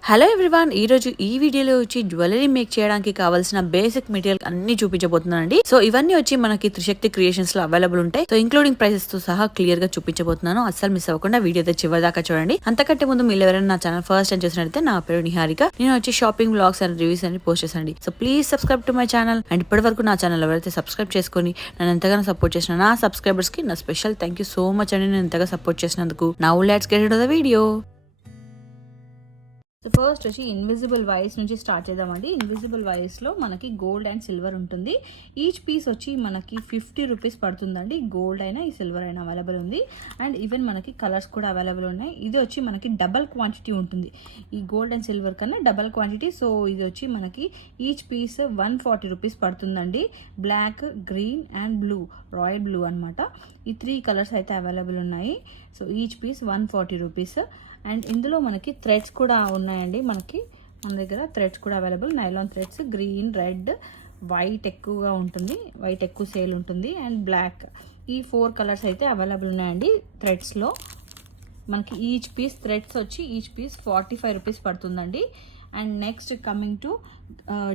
Hello everyone, ఈ రోజు ఈ వీడియోలో వచ్చి జ్యువెలరీ మేక్ చేయడానికి కావాల్సిన బేసిక్ మెటీరియల్ అన్ని చూపించబోతున్నానండి. సో ఇవన్నీ వచ్చి మనకి త్రిశక్తి క్రియేషన్స్ లో అవైలబుల్ ఉంటాయి. సో ఇంక్లూడింగ్ ప్రైసెస్ తో సహా క్లియర్ గా చూపించబోతున్నాను. అస్సలు మిస్ అవ్వకుండా వీడియో చివరి దాకా చూడండి. అంతకంటే ముందు మీరు ఎవరైనా నా ఛానల్ ఫస్ట్ టైం చూసినట్లయితే నా పేరు నిహారిక. నేను వచ్చి షాపింగ్ బ్లాగ్స్ అండ్ రివ్యూస్ అని పోస్ట్ చేసండి. So please subscribe to my channel. And ఇప్పటి వరకు నా ఛానల్ ఎవరైతే సబ్స్క్రైబ్ చేసుకుని నన్ను ఎంతగానో సపోర్ట్ చేసిన నా సబ్స్క్రైబర్స్ కి నా special thank you so much అండి. నేను ఎంతగా సపోర్ట్ చేసినందుకు. Now let's get into the video. So first వచ్చి ఇన్విజిబుల్ వైర్స్ నుంచి స్టార్ట్ చేద్దామండి. ఇన్విజిబుల్ వైర్స్లో మనకి గోల్డ్ అండ్ సిల్వర్ ఉంటుంది. ఈచ్ పీస్ వచ్చి మనకి 50 రూపీస్ పడుతుందండి. గోల్డ్ అయినా ఈ సిల్వర్ అయినా అవైలబుల్ ఉంది. అండ్ ఈవెన్ మనకి కలర్స్ కూడా అవైలబుల్ ఉన్నాయి. ఇది వచ్చి మనకి డబల్ క్వాంటిటీ ఉంటుంది. ఈ గోల్డ్ అండ్ సిల్వర్ కన్నా డబల్ క్వాంటిటీ. సో ఇది వచ్చి మనకి ఈచ్ పీస్ 140 రూపీస్ పడుతుందండి. Black, green and blue, royal blue అనమాట. ఈ 3 కలర్స్ అయితే అవైలబుల్ ఉన్నాయి. So each piece 140 rupees. And ఇందులో మనకి థ్రెడ్స్ కూడా ఉన్నాయండి. మన దగ్గర థ్రెడ్స్ కూడా available. Nylon threads, green, red, white ఎక్కువగా ఉంటుంది. వైట్ ఎక్కువ సేల్ ఉంటుంది. అండ్ బ్లాక్, ఈ 4 కలర్స్ అయితే అవైలబుల్ ఉన్నాయండి థ్రెడ్స్లో. మనకి ఈచ్ పీస్ థ్రెడ్స్ వచ్చి ఈచ్ పీస్ 45 రూపీస్ పడుతుందండి. And next coming to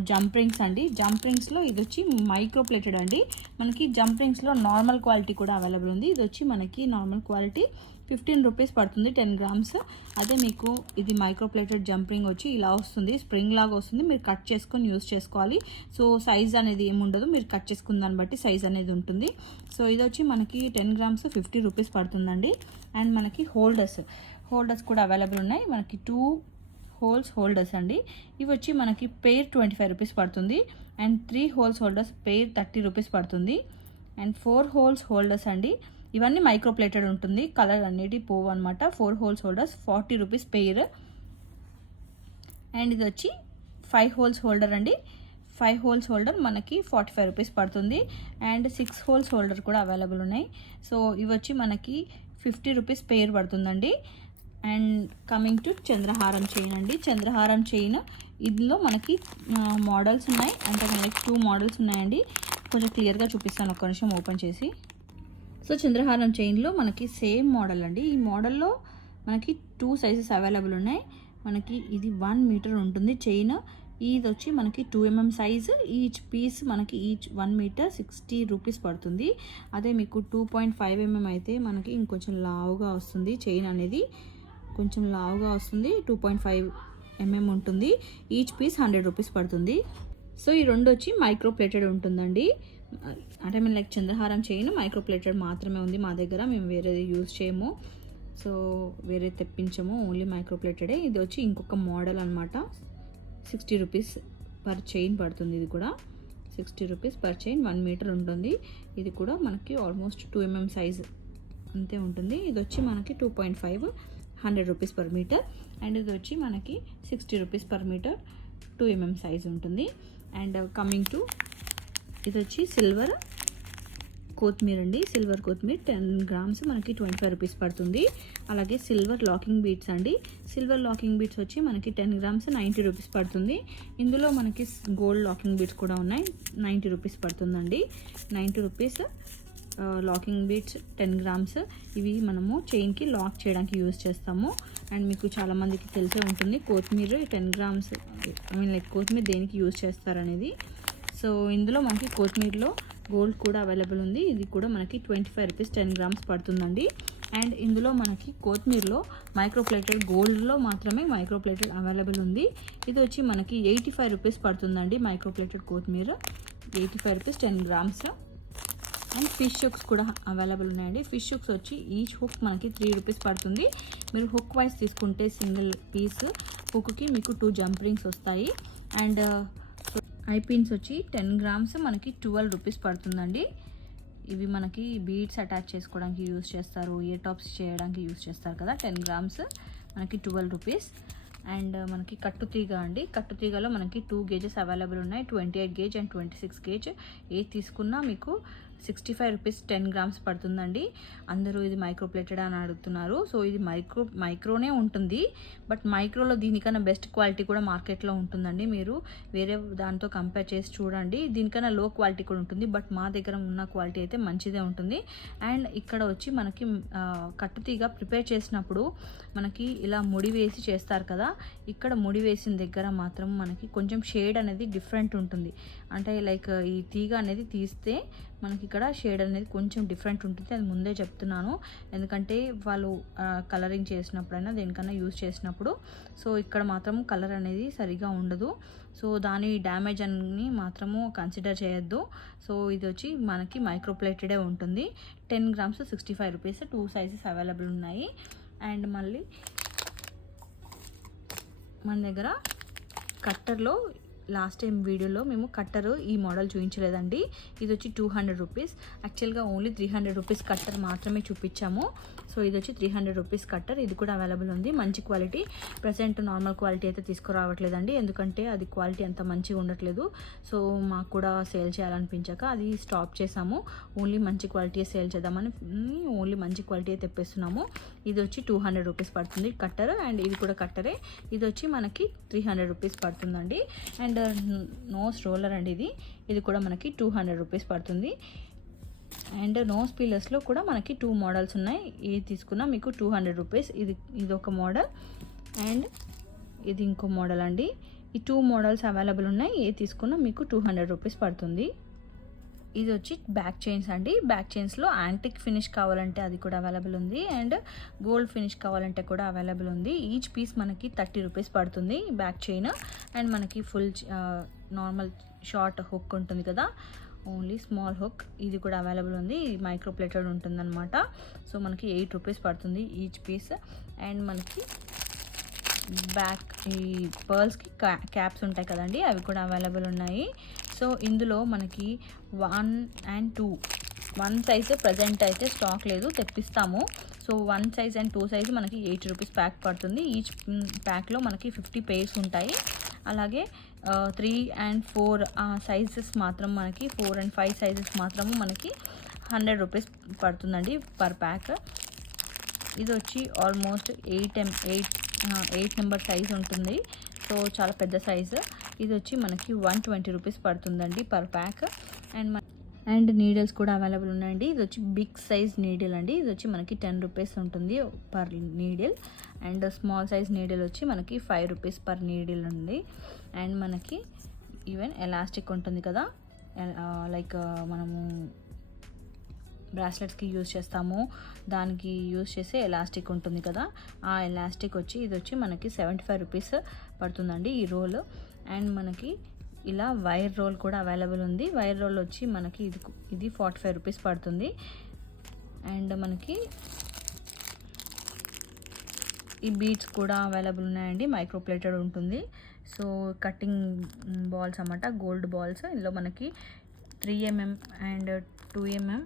jump rings అండి. జంప్ రింగ్స్లో ఇది వచ్చి మైక్రో ప్లేటెడ్ అండి. మనకి జంప్ రింగ్స్లో నార్మల్ క్వాలిటీ కూడా అవైలబుల్ ఉంది. ఇది వచ్చి మనకి నార్మల్ క్వాలిటీ 15 రూపీస్ పడుతుంది, 10 గ్రామ్స్. అదే మీకు ఇది మైక్రో ప్లేటెడ్ జంప్ రింగ్ వచ్చి ఇలా వస్తుంది, స్ప్రింగ్ లాగా వస్తుంది. మీరు కట్ చేసుకొని యూస్ చేసుకోవాలి. సో సైజ్ అనేది ఏముండదు, మీరు కట్ చేసుకున్న దాన్ని బట్టి సైజ్ అనేది ఉంటుంది. సో ఇది వచ్చి మనకి 10 గ్రామ్స్ 50 రూపీస్ పడుతుందండి. అండ్ మనకి హోల్డర్స్ కూడా అవైలబుల్ ఉన్నాయి. మనకి 2 హోల్స్ హోల్డర్స్ అండి. ఇవి వచ్చి మనకి పెయిర్ 25 రూపీస్ పడుతుంది. And 3 holes holders pair 30 rupees పడుతుంది. అండ్ 4 హోల్స్ హోల్డర్స్ అండి. ఇవన్నీ మైక్రో ప్లేటెడ్ ఉంటుంది. కలర్ అన్నిటి పోవు అనమాట. 4 holes holders 40 rupees pair. And ఇది వచ్చి 5 హోల్స్ హోల్డర్ అండి. 5 హోల్స్ హోల్డర్ మనకి 45 రూపీస్ పడుతుంది. అండ్ 6 హోల్స్ హోల్డర్ కూడా అవైలబుల్ ఉన్నాయి. సో ఇవి వచ్చి మనకి 50 రూపీస్ పెయిర్ పడుతుందండి. అండ్ కమింగ్ టు చంద్రహారం చైన్ అండి. చంద్రహారం చైన్ ఇందులో మనకి మోడల్స్ ఉన్నాయి. అంటే మనకి 2 మోడల్స్ ఉన్నాయండి. కొంచెం క్లియర్గా చూపిస్తాను, ఒక్క నిమిషం ఓపెన్ చేసి. సో చంద్రహారం చైన్లో మనకి సేమ్ మోడల్ అండి. ఈ మోడల్లో మనకి 2 సైజెస్ అవైలబుల్ ఉన్నాయి. మనకి ఇది 1 మీటర్ ఉంటుంది చైన్. ఇది వచ్చి మనకి 2 mm సైజు. ఈచ్ పీస్ మనకి ఈచ్ 1 మీటర్ 60 రూపీస్ పడుతుంది. అదే మీకు 2.5 mm అయితే మనకి ఇంకొంచెం లావుగా వస్తుంది. చైన్ అనేది కొంచెం లావుగా వస్తుంది. 2.5 mm ఉంటుంది. ఈచ్ పీస్ 100 రూపీస్ పడుతుంది. సో ఈ రెండు వచ్చి మైక్రో ప్లేటెడ్ ఉంటుందండి. అంటే మేము లైక్ చంద్రహారం చైన్ మైక్రో ప్లేటెడ్ మాత్రమే ఉంది మా దగ్గర. మేము వేరేది యూజ్ చేయము. సో వేరే తెప్పించము, ఓన్లీ మైక్రో ప్లేటెడే. ఇది వచ్చి ఇంకొక మోడల్ అనమాట. 60 రూపీస్ పర్ చైన్ పడుతుంది. ఇది కూడా 60 రూపీస్ పర్ చైన్, 1 మీటర్ ఉంటుంది. ఇది కూడా మనకి ఆల్మోస్ట్ 2 mm సైజ్ అంతే ఉంటుంది. ఇది వచ్చి మనకి 2.5, 100 రూపీస్ పర్ మీటర్. అండ్ ఇది వచ్చి మనకి 60 rupees per metre, 2 mm size ఉంటుంది. అండ్ కమింగ్ టు ఇది వచ్చి సిల్వర్ కొత్తిమీర అండి. సిల్వర్ కొత్తిమీర 10 గ్రామ్స్ మనకి 25 రూపీస్ పడుతుంది. అలాగే సిల్వర్ లాకింగ్ బీడ్స్ అండి. సిల్వర్ లాకింగ్ బీడ్స్ వచ్చి మనకి 10 గ్రామ్స్ 90 రూపీస్ పడుతుంది. ఇందులో మనకి గోల్డ్ లాకింగ్ బీడ్స్ కూడా ఉన్నాయి. 90 రూపీస్ పడుతుందండి. 90 రూపీస్ లాకింగ్ బీడ్స్ 10 గ్రామ్స్. ఇవి మనము చైన్కి లాక్ చేయడానికి యూజ్ చేస్తాము. అండ్ మీకు చాలామందికి తెలిసే ఉంటుంది కొత్తిమీర 10 గ్రామ్స్ లైక్ కొత్తిమీర దేనికి యూజ్ చేస్తారనేది. సో ఇందులో మనకి కొత్తిమీరలో గోల్డ్ కూడా అవైలబుల్ ఉంది. ఇది కూడా మనకి 25 రూపీస్ 10 గ్రామ్స్ పడుతుందండి. అండ్ ఇందులో మనకి కొత్తిమీరలో మైక్రో ప్లేటెడ్, గోల్డ్లో మాత్రమే మైక్రో ప్లేటెడ్ అవైలబుల్ ఉంది. ఇది వచ్చి మనకి 85 రూపీస్ పడుతుందండి. మైక్రో ప్లేటెడ్ కొత్తిమీర 85 rupees 10 grams. And fish hooks కూడా అవైలబుల్ ఉన్నాయండి. ఫిష్ హుక్స్ వచ్చి ఈచ్ హుక్ మనకి 3 రూపీస్ పడుతుంది. మీరు హుక్ వైజ్ తీసుకుంటే సింగిల్ పీస్ హుక్కి మీకు 2 జంప్ రింగ్స్ వస్తాయి. అండ్ ఐ పిన్స్ వచ్చి 10 గ్రామ్స్ మనకి 12 రూపీస్ పడుతుందండి. ఇవి మనకి బీడ్స్ అటాచ్ చేసుకోవడానికి యూజ్ చేస్తారు, ఇయర్ టాప్స్ చేయడానికి యూజ్ చేస్తారు కదా. 10 గ్రామ్స్ మనకి 12 రూపీస్. అండ్ మనకి కట్టుతీగ అండి. కట్టుతీగలో మనకి 2 గేజెస్ అవైలబుల్ ఉన్నాయి. 28 గేజ్ అండ్ 26 గేజ్. ఏది తీసుకున్నా మీకు 65 రూపీస్ 10 గ్రామ్స్ పడుతుందండి. అందరూ ఇది మైక్రో ప్లేటెడ్ అని అడుగుతున్నారు. సో ఇది మైక్రోనే ఉంటుంది. బట్ మైక్రోలో దీనికన్నా బెస్ట్ క్వాలిటీ కూడా మార్కెట్లో ఉంటుందండి. మీరు వేరే దాంతో కంపేర్ చేసి చూడండి. దీనికన్నా లో క్వాలిటీ కూడా ఉంటుంది. బట్ మా దగ్గర ఉన్న క్వాలిటీ అయితే మంచిదే ఉంటుంది. అండ్ ఇక్కడ వచ్చి మనకి కట్టుతీగ ప్రిపేర్ చేసినప్పుడు మనకి ఇలా ముడి వేసి చేస్తారు కదా, ఇక్కడ ముడి వేసిన దగ్గర మాత్రం మనకి కొంచెం షేడ్ అనేది డిఫరెంట్ ఉంటుంది. అంటే లైక్ ఈ తీగ అనేది తీస్తే మనకి ఇక్కడ షేడ్ అనేది కొంచెం డిఫరెంట్ ఉంటుంది. అది ముందే చెప్తున్నాను, ఎందుకంటే వాళ్ళు కలరింగ్ చేసినప్పుడైనా దేనికన్నా యూజ్ చేసినప్పుడు. సో ఇక్కడ మాత్రం కలర్ అనేది సరిగా ఉండదు. సో దాని డ్యామేజ్ అని మాత్రము కన్సిడర్ చేయొద్దు. సో ఇది వచ్చి మనకి మైక్రో ప్లేటెడే ఉంటుంది. 10 గ్రామ్స్ 65 రూపీస్. 2 సైజెస్ అవైలబుల్ ఉన్నాయి. అండ్ మళ్ళీ మన దగ్గర కట్టర్లో లాస్ట్ టైం వీడియోలో మేము కట్టరు ఈ మోడల్ చూపించలేదండి. ఇది వచ్చి 200 రూపీస్. యాక్చువల్గా ఓన్లీ 300 రూపీస్ కట్టర్ మాత్రమే చూపించాము. సో ఇది వచ్చి 300 రూపీస్ కట్టర్. ఇది కూడా అవైలబుల్ ఉంది. మంచి క్వాలిటీ. ప్రజెంట్ నార్మల్ క్వాలిటీ అయితే తీసుకురావట్లేదండి, ఎందుకంటే అది క్వాలిటీ అంత మంచిగా ఉండట్లేదు. సో మాకు కూడా సేల్ చేయాలనిపించాక అది స్టాప్ చేసాము. ఓన్లీ మంచి క్వాలిటీ సేల్ చేద్దామని ఓన్లీ మంచి క్వాలిటీ తెప్పిస్తున్నాము. ఇది వచ్చి 200 రూపీస్ పడుతుంది కట్టర్. అండ్ ఇది కూడా కట్టరే. ఇది వచ్చి మనకి 300 రూపీస్ పడుతుందండి. అండ్ నోస్ రోలర్ అండి ఇది కూడా మనకి 200 రూపీస్ పడుతుంది. అండ్ నోస్ పీలర్స్లో కూడా మనకి 2 మోడల్స్ ఉన్నాయి. ఇది తీసుకున్నా మీకు 200 రూపీస్. ఇది ఒక మోడల్ అండ్ ఇది ఇంకో మోడల్ అండి. ఈ 2 మోడల్స్ అవైలబుల్ ఉన్నాయి. ఏ తీసుకున్నా మీకు 200 రూపీస్ పడుతుంది. ఇది వచ్చి బ్యాక్ చైన్స్ అండి. బ్యాక్ చైన్స్లో యాంటిక్ ఫినిష్ కావాలంటే అది కూడా అవైలబుల్ ఉంది. అండ్ గోల్డ్ ఫినిష్ కావాలంటే కూడా అవైలబుల్ ఉంది. ఈచ్ పీస్ మనకి 30 రూపీస్ పడుతుంది బ్యాక్ చైన్. అండ్ మనకి ఫుల్ నార్మల్ షార్ట్ హుక్ ఉంటుంది కదా, ఓన్లీ స్మాల్ హుక్, ఇది కూడా అవైలబుల్ ఉంది. మైక్రో ప్లేటెడ్ ఉంటుందన్నమాట. సో మనకి 8 రూపీస్ పడుతుంది ఈచ్ పీస్. అండ్ మనకి బ్యాక్ ఈ పర్ల్స్కి క్యాప్స్ ఉంటాయి కదండి, అవి కూడా అవైలబుల్ ఉన్నాయి. సో ఇందులో మనకి 1 and 2 1 సైజు ప్రజెంట్ అయితే స్టాక్ లేదు, తెప్పిస్తాము. సో 1 సైజ్ అండ్ 2 సైజు మనకి 80 రూపీస్ ప్యాక్ పడుతుంది. ఈచ్ ప్యాక్లో మనకి 50 పేర్స్ ఉంటాయి. అలాగే 3 and 4 సైజెస్ మాత్రం మనకి 4 and 5 సైజెస్ మాత్రము మనకి 100 రూపీస్ పడుతుందండి పర్ ప్యాక్. ఇది వచ్చి ఆల్మోస్ట్ 8 నెంబర్ సైజ్ ఉంటుంది. సో చాలా పెద్ద సైజు. ఇది వచ్చి మనకి 120 రూపీస్ పడుతుందండి పర్ ప్యాక్. అండ్ నీడిల్స్ కూడా అవైలబుల్ ఉన్నాయండి. ఇది వచ్చి బిగ్ సైజ్ నీడిల్ అండి. ఇది వచ్చి మనకి 10 రూపీస్ ఉంటుంది per needle. And small size needle వచ్చి మనకి 5 రూపీస్ పర్ నీడిల్ ఉంది. అండ్ మనకి ఈవెన్ ఎలాస్టిక్ ఉంటుంది కదా, లైక్ మనము బ్రాస్లెట్స్కి యూజ్ చేస్తాము, దానికి యూజ్ చేసే ఎలాస్టిక్ ఉంటుంది కదా, ఆ ఎలాస్టిక్ వచ్చి ఇది వచ్చి మనకి 75 రూపీస్ పడుతుందండి ఈ రోల్. అండ్ మనకి ఇలా వైర్ రోల్ కూడా అవైలబుల్ ఉంది. వైర్ రోల్ వచ్చి మనకి ఇది 45 రూపీస్ పడుతుంది. అండ్ మనకి ఈ బీడ్స్ కూడా అవైలబుల్ ఉన్నాయండి, మైక్రో ప్లేటెడ్ ఉంటుంది. సో కటింగ్ బాల్స్ అన్నమాట, గోల్డ్ బాల్స్. ఇందులో మనకి 3 mm and 2 mm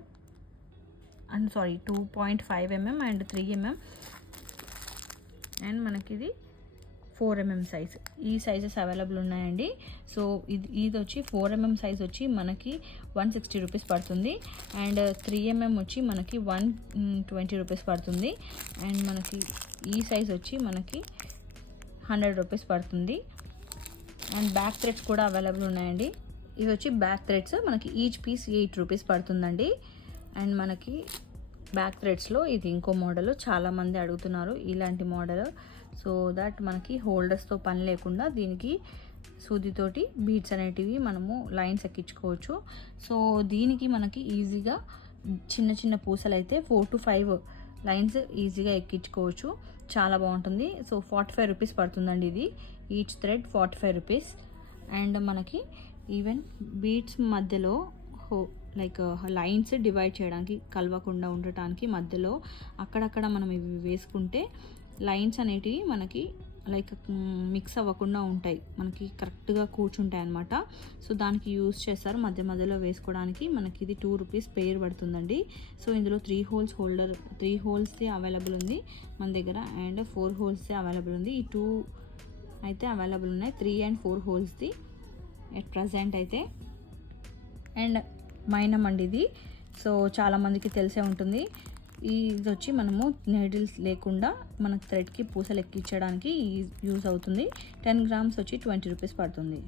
and 2.5 mm and 3 mm and మనకి ఇది 4 mm సైజ్. ఈ సైజెస్ అవైలబుల్ ఉన్నాయండి. సో ఇది వచ్చి 4 mm సైజ్ వచ్చి మనకి 160 రూపీస్ పడుతుంది. అండ్ 3 mm వచ్చి మనకి 120 రూపీస్ పడుతుంది. అండ్ మనకి ఈ సైజ్ వచ్చి మనకి 100 రూపీస్ పడుతుంది. అండ్ బ్యాక్ థ్రెడ్స్ కూడా అవైలబుల్ ఉన్నాయండి. ఇది వచ్చి బ్యాక్ థ్రెడ్స్ మనకి ఈచ్ పీస్ 8 రూపీస్ పడుతుందండి. అండ్ మనకి బ్యాక్ థ్రెడ్స్లో ఇది ఇంకో మోడల్, చాలామంది అడుగుతున్నారు ఇలాంటి మోడల్. సో దట్ మనకి హోల్డర్స్తో పని లేకుండా దీనికి సూదితోటి బీడ్స్ అనేటివి మనము లైన్స్ ఎక్కించుకోవచ్చు. సో దీనికి మనకి ఈజీగా చిన్న చిన్న పూసలు అయితే 4 to 5 లైన్స్ ఈజీగా ఎక్కించుకోవచ్చు. చాలా బాగుంటుంది. సో 45 రూపీస్ పడుతుందండి ఇది. Each thread 45 rupees. అండ్ మనకి ఈవెన్ బీడ్స్ మధ్యలో లైక్ లైన్స్ డివైడ్ చేయడానికి, కలవకుండా ఉండటానికి మధ్యలో అక్కడక్కడ మనం ఇవి వేసుకుంటే లైన్స్ అనేటివి మనకి లైక్ మిక్స్ అవ్వకుండా ఉంటాయి, మనకి కరెక్ట్గా కూర్చుంటాయి అన్నమాట. సో దానికి యూజ్ చేస్తారు మధ్య మధ్యలో వేసుకోవడానికి. మనకి ఇది 2 రూపీస్ పెయిర్ పడుతుందండి. సో ఇందులో 3 హోల్స్ది అవైలబుల్ ఉంది మన దగ్గర, అండ్ 4 హోల్స్ది అవైలబుల్ ఉంది. ఈ 2 అయితే అవైలబుల్ ఉన్నాయి, 3 and 4 హోల్స్ది ఎట్ ప్రజెంట్ అయితే. అండ్ మైనం అండి, సో చాలామందికి తెలిసే ఉంటుంది. ఇది వచ్చి మనము నీడిల్స్ లేకుండా మనకు థ్రెడ్కి పూసలు ఎక్కించడానికి యూజ్ అవుతుంది. 10 గ్రామ్స్ వచ్చి 20 రూపీస్ పడుతుంది.